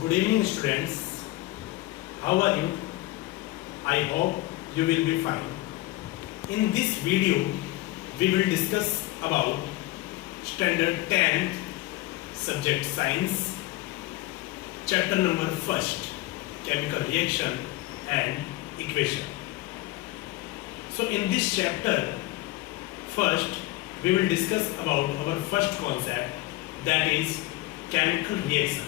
Good evening, students. How are you? I hope you will be fine. In this video, we will discuss about Standard 10th, Subject Science, Chapter number 1st, Chemical Reaction and Equation. So in this chapter, first we will discuss about our first concept, that is chemical reaction.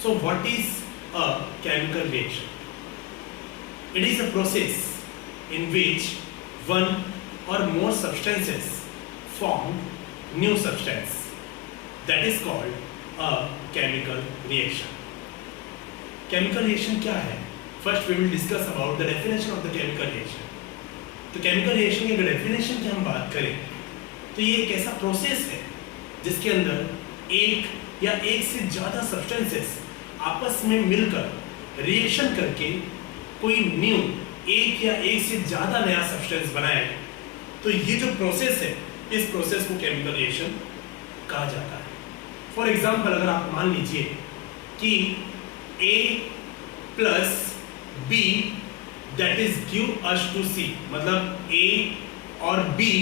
So what is a chemical reaction? It is a process in which one or more substances form new substance. That is called a chemical reaction. Chemical reaction क्या है? First we will discuss about the definition of the chemical reaction. तो chemical reaction की अगर definition की हम बात करें तो ये एक ऐसा प्रोसेस है जिसके अंदर एक या एक से ज़्यादा सब्सटेंसेस आपस में मिलकर रिएक्शन करके कोई न्यू एक या एक से ज़्यादा नया सब्सटेंस बनाए। तो ये जो प्रोसेस है, इस प्रोसेस को केमिकल रिएक्शन कहा जाता है। फॉर एग्जाम्पल, अगर आप मान लीजिए कि A plus B that is give us to C, मतलब A और B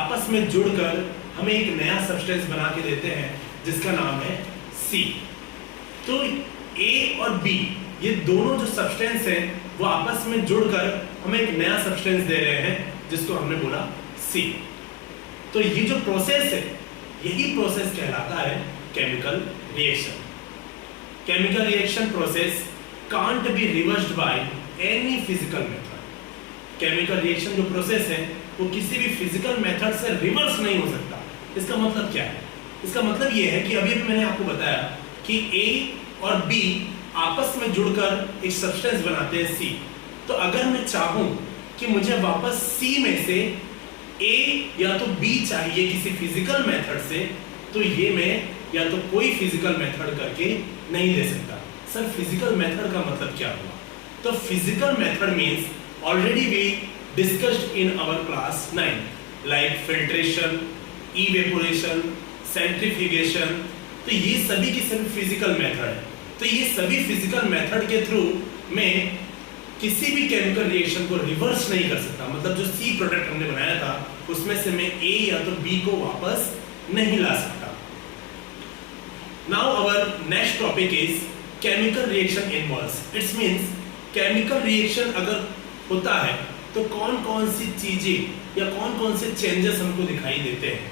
आपस में जुड़कर हमें एक नया सब्सटेंस बना के देते हैं जिसका नाम है C। तो A और B ये दोनों जो सब्सटेंस हैं वो आपस में जुड़कर हमें एक नया सब्सटेंस दे रहे हैं जिसको हमने बोला C। तो ये जो प्रोसेस है, यही प्रोसेस कहलाता है chemical reaction. Chemical reaction process can't be reversed by any physical method. Chemical reaction जो प्रोसेस है वो किसी भी फिजिकल मेथड से रिवर्स नहीं हो सकता। इसका मतलब क्या है? इसका मतलब ये है कि अभी मैंने आपको बताया कि A और B आपस में जुड़कर एक सब्सटेंस बनाते हैं C। तो अगर मैं चाहूं कि मुझे वापस C में से A या तो B चाहिए किसी फिजिकल मेथड से, तो ये मैं या तो कोई फिजिकल मेथड करके नहीं दे सकता। सर फिजिकल मेथड का मतलब क्या हुआ? तो physical method means already we discussed in our class 9, like filtration, evaporation, centrifugation. तो ये सभी की सभी फिजिकल मेथड है। तो ये सभी फिजिकल मेथड के थ्रू मैं किसी भी केमिकल रिएक्शन को रिवर्स नहीं कर सकता। मतलब जो C प्रोडक्ट हमने बनाया था उसमें से मैं A या तो B को वापस नहीं ला सकता। Now our next topic is chemical reaction involves. It's means chemical reaction अगर होता है तो कौन कौन सी चीजें या कौन कौन से चेंजेस हमको दिखाई देते हैं।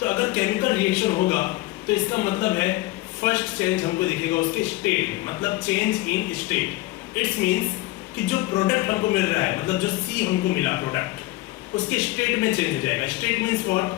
तो अगर केमिकल रिएक्शन होगा तो इसका मतलब है फर्स्ट चेंज हमको दिखेगा उसके स्टेट में, मतलब change in state. It's means कि जो प्रोडक्ट हमको मिल रहा है, मतलब जो C हमको मिला प्रोडक्ट, उसके स्टेट में चेंज हो जाएगा। State means what?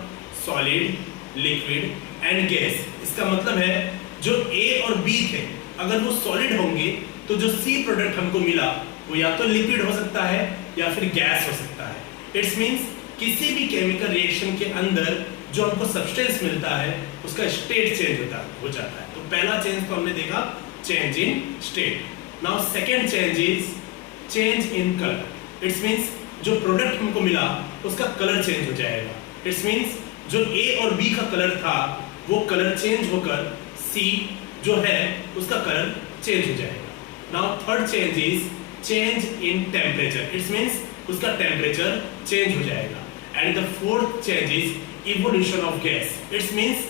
Solid, liquid and gas. इसका मतलब है जो A और B थे अगर वो सॉलिड होंगे तो जो C प्रोडक्ट हमको मिला वो या तो लिक्विड हो सकता है या फिर गैस हो सकता है। इट्स मींस किसी भी केमिकल रिएक्शन के अंदर जो हमको सब्सटेंस मिलता है उसका स्टेट चेंज हो जाता है। तो पहला चेंज तो हमने देखा change in state. Now second change is change in colour. It's means जो प्रोडक्ट हमको मिला उसका कलर चेंज हो जाएगा। इट्स मींस जो A और B का कलर था वो कलर चेंज होकर C जो है उसका कलर चेंज हो जाएगा। Now third change is change in temperature. It's means उसका टेम्परेचर चेंज हो जाएगा। And the fourth change is evolution of gas. It's means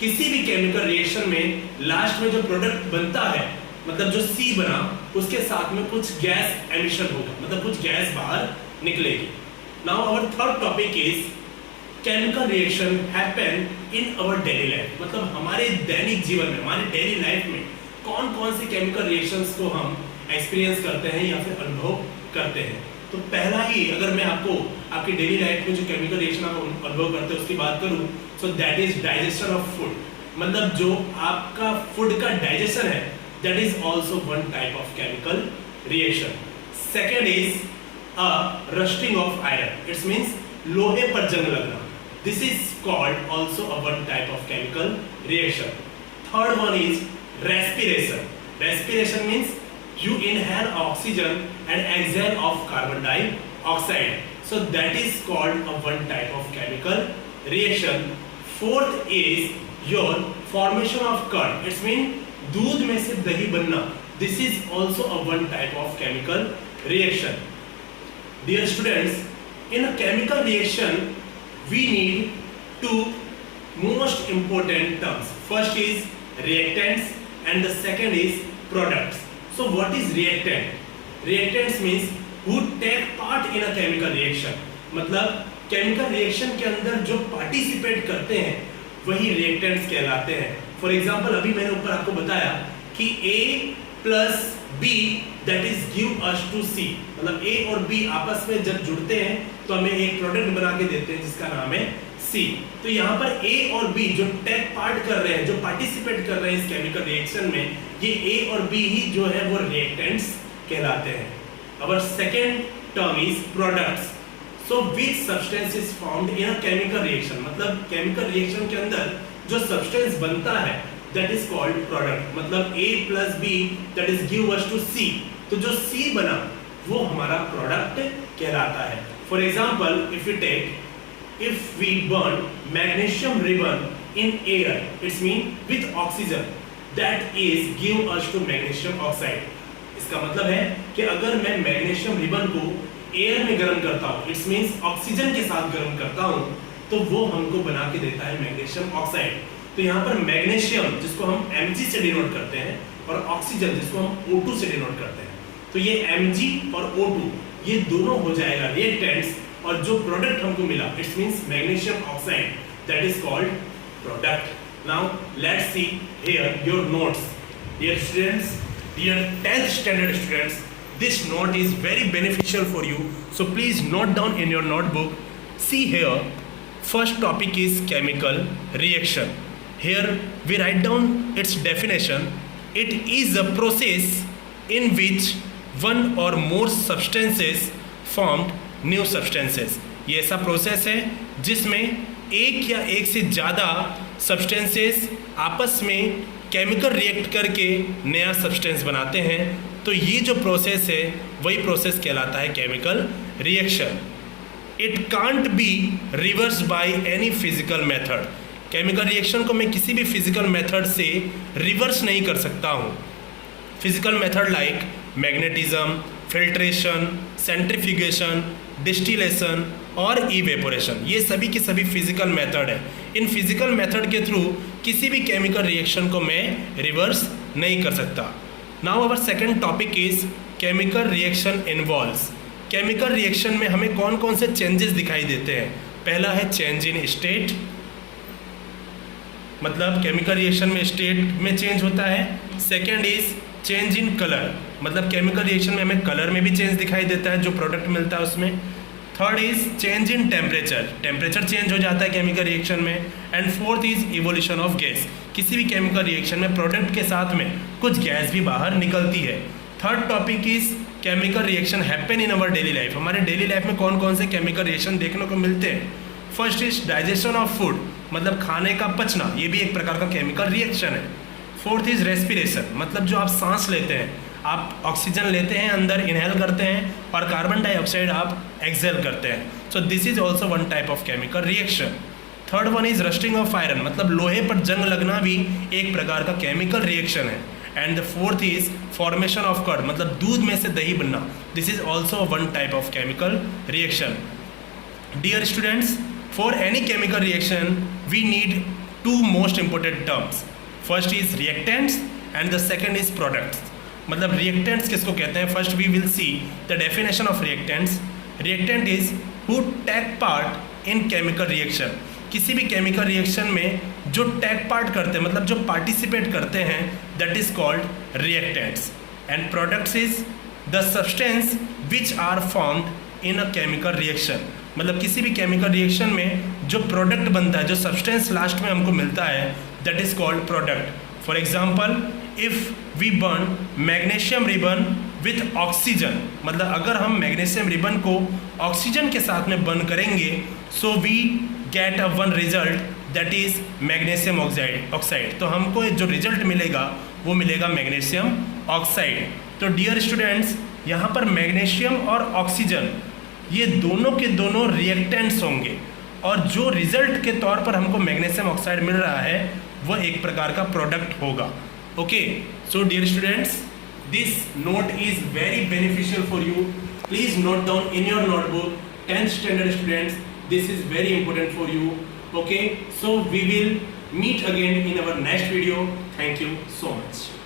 किसी भी केमिकल रिएक्शन में लास्ट में जो प्रोडक्ट बनता है, मतलब जो C बना, उसके साथ में कुछ गैस एमिशन होगा, मतलब कुछ गैस बाहर निकलेगी। Now our third topic is chemical reaction happen in our daily life. मतलब हमारे दैनिक जीवन में, हमारे डेली लाइफ में कौन कौन से केमिकल रिएक्शंस को हम एक्सपीरियंस करते हैं या फिर अनुभव करते हैं। तो पहला ही अगर मैं आपको आपकी डेली लाइफ में जो केमिकल रिएक्शन आप अनुभव करते हैं उसकी बात करूं, so that is digestion of food. मतलब जो आपका फूड का डाइजेशन है, that is also one type of chemical reaction. Second is rusting of iron. It's means लोहे पर जंग लगना। This is called also a one type of chemical reaction. Third one is respiration. Respiration means you inhale oxygen and exhale of carbon dioxide. So that is called a one type of chemical reaction. Fourth is your formation of curd. It means दूध में से दही बनना, this is also a one type of chemical reaction. Dear students, in a chemical reaction we need two most important terms. First is reactants and the second is products. So what is reactant? Reactants means who take part in a chemical reaction. मतलब chemical reaction के अंदर जो participate करते हैं वही reactants कहलाते हैं. For example, अभी मैंने ऊपर आपको बताया कि A plus B that is give us to C. मतलब A और B आपस में जब जुड़ते हैं तो हमें एक प्रोडक्ट बना के देते हैं जिसका नाम है C. तो यहाँ पर A और B जो टेक पार्ट कर रहे हैं, जो पार्टिसिपेट कर रहे हैं इस केमिकल रिएक्शन में, ये A और B ही जो है वो रिएक्टेंट्स कहलाते हैं. Our second term is products. So which substance is found in a chemical reaction? मतलब केमिकल रिएक्शन के अंदर जो सब्सटेंस बनता है that is called product. मतलब A plus B that is give us to C. तो जो C बना वो हमारा प्रोडक्ट कहलाता है. For example, if we burn magnesium ribbon in air, it means with oxygen, that is give us to magnesium oxide. इसका मतलब है कि अगर मैं मैग्नीशियम रिबन को एयर में गर्म करता हूँ, इट्स मींस ऑक्सीजन के साथ गर्म करता हूँ, तो वो हमको बना के देता है मैग्नीशियम ऑक्साइड. तो यहाँ पर मैग्नीशियम जिसको हम Mg से डिनोट करते हैं और ऑक्सीजन जिसको हम O2 से डिनोट करते हैं, तो ये Mg और O2 ये दोनों हो जाएगा रिएक्टेंट्स, और जो प्रोडक्ट हमको मिला it's means magnesium oxide, that is called product. Now let's see here your notes. Dear students, dear 10th standard students, this note is very beneficial for you, so please note down in your notebook. See here, first topic is chemical reaction. Here we write down its definition. It is a process in which one or more substances formed new substances. ये ऐसा process है जिसमें एक या एक से ज़्यादा substances आपस में केमिकल रिएक्ट करके नया सब्सटेंस बनाते हैं. तो ये जो प्रोसेस है वही प्रोसेस कहलाता है chemical reaction. It can't be reverse by any physical method. Chemical reaction को मैं किसी भी फिजिकल मेथड से रिवर्स नहीं कर सकता हूँ. Physical method like magnetism, filtration, centrifugation, distillation और इवेपोरेशन, ये सभी के सभी फिजिकल मेथड है. इन फिजिकल मेथड के थ्रू किसी भी केमिकल रिएक्शन को मैं रिवर्स नहीं कर सकता. Now our second topic is chemical reaction involves. Chemical reaction में हमें कौन कौन से चेंजेस दिखाई देते हैं. पहला है चेंज इन स्टेट, मतलब केमिकल रिएक्शन में स्टेट में चेंज होता है. Second is change in colour, मतलब केमिकल रिएक्शन में हमें कलर में भी चेंज दिखाई देता है जो प्रोडक्ट मिलता है उसमें. Third is change in temperature, temperature change हो जाता है केमिकल रिएक्शन में. And fourth is evolution of gas, किसी भी केमिकल रिएक्शन में प्रोडक्ट के साथ में कुछ गैस भी बाहर निकलती है. Third topic is chemical reaction happen in our daily life. हमारे डेली लाइफ में कौन कौन से केमिकल रिएक्शन देखने को मिलते हैं. First is digestion of food, मतलब खाने का पचना, ये भी एक प्रकार का केमिकल रिएक्शन है. फोर्थ इज रेस्पिरेशन, मतलब जो आप सांस लेते हैं, आप ऑक्सीजन लेते हैं अंदर इनहेल करते हैं और कार्बन डाइऑक्साइड आप एक्सहेल करते हैं. So this is also one type of chemical reaction. Third one is rusting of iron, मतलब लोहे पर जंग लगना भी एक प्रकार का केमिकल रिएक्शन है. And the fourth is formation of curd, मतलब दूध में से दही बनना, this is also one type of chemical reaction. Dear students, for any chemical reaction we need two most important terms. First is reactants and the second is products. मतलब reactants किसको कहते हैं. First we will see the definition of reactants. Reactant is who take part in chemical reaction, किसी भी chemical reaction में जो take part करते हैं, मतलब जो पार्टिसिपेट करते हैं, that is called reactants. And products is the substance which are formed in a chemical reaction, मतलब किसी भी केमिकल रिएक्शन में जो प्रोडक्ट बनता है, जो सब्सटेंस लास्ट में हमको मिलता है, that is called product. For example, if we burn magnesium ribbon with oxygen, मतलब अगर हम मैग्नीशियम रिबन को ऑक्सीजन के साथ में बर्न करेंगे, so we get a one result that is magnesium oxide. तो हमको जो रिजल्ट मिलेगा वो मिलेगा मैग्नीशियम ऑक्साइड. तो डियर स्टूडेंट्स, यहाँ पर मैग्नीशियम और ऑक्सीजन ये दोनों के दोनों रिएक्टेंट्स होंगे, और जो रिजल्ट के तौर पर हमको मैग्नीशियम ऑक्साइड मिल रहा है वो एक प्रकार का प्रोडक्ट होगा. Okay, so dear students, this note is very beneficial for you. Please note down in your notebook, 10th standard students, this is very important for you. Okay, so we will meet again in our next video. Thank you so much.